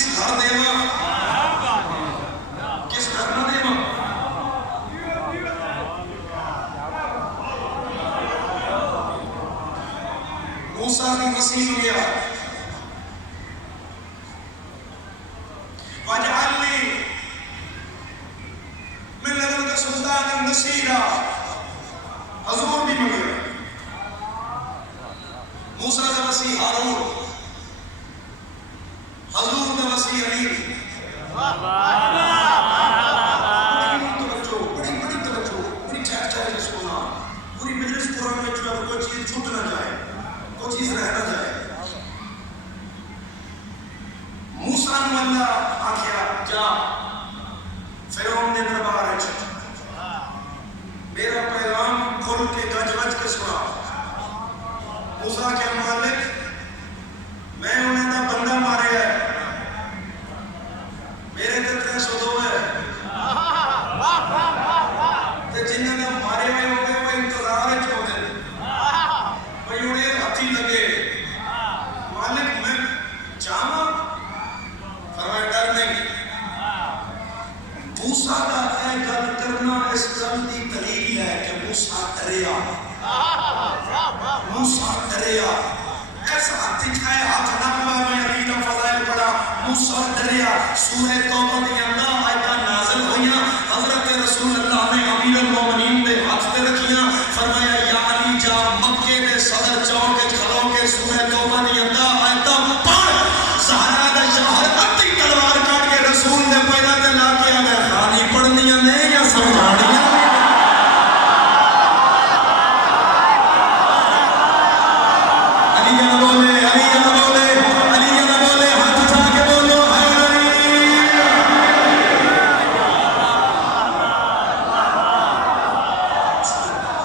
کس گھر دیوا کس گھر نہ دیوا موسیٰ کی مسیح گیا وَجْعَلْنِي مِن لَدُنْكَ سُلْطَانًا نَصِيرًا حضور بھی مگر موسیٰ کا مسیح ہارون حضور کا مسیح علی بڑی توجہ بڑی ٹھہر ٹھہر کے سننا پوری مجلس قرآن میں جو کوئی چیز چھوٹ نہ جائے کوئی چیز رہ نہ جائے موسیٰ نے اللہ آکھیا جا فرعون نے دربار ہے میرا پیغام کھل کے گج وج کے سنا موسیٰ کے مالک میں انہیں دا بندہ مارے ہے میرے تے 302 ہے تے جنہیں دا مارے ہوئے ہو گئے وہ انتظار ہے چھو دے بھئی انہیں ہتھی لگے مالک میں جاما فرمائے ڈر نہیں موسیٰ کا اے گل کرنا اس گل دی دلیل ہے کہ موسیٰ ڈریا موسیٰ ڈریا ایسا ہاتھی کھائے ہاتھ نقبہ میں علی کا فضائل پڑا موسیٰ ڈریا سورہ توبہ دی اندہ آیتہ نازل ہوئیاں حضرت رسول اللہ نے امیر المومنین